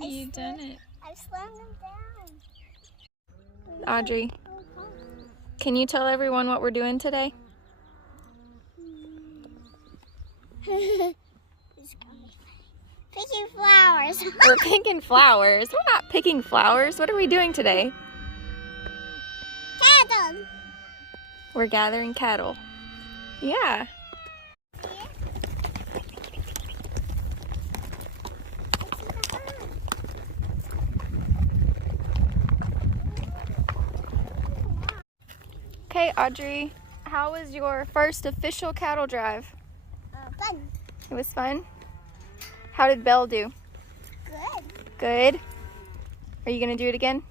You done it. I've slowed them down. Audrey, can you tell everyone what we're doing today? Picking flowers. We're picking flowers. We're not picking flowers. What are we doing today? Cattle. We're gathering cattle. Yeah. Okay, Audrey, how was your first official cattle drive? Fun. It was fun? How did Belle do? Good. Good? Are you going to do it again?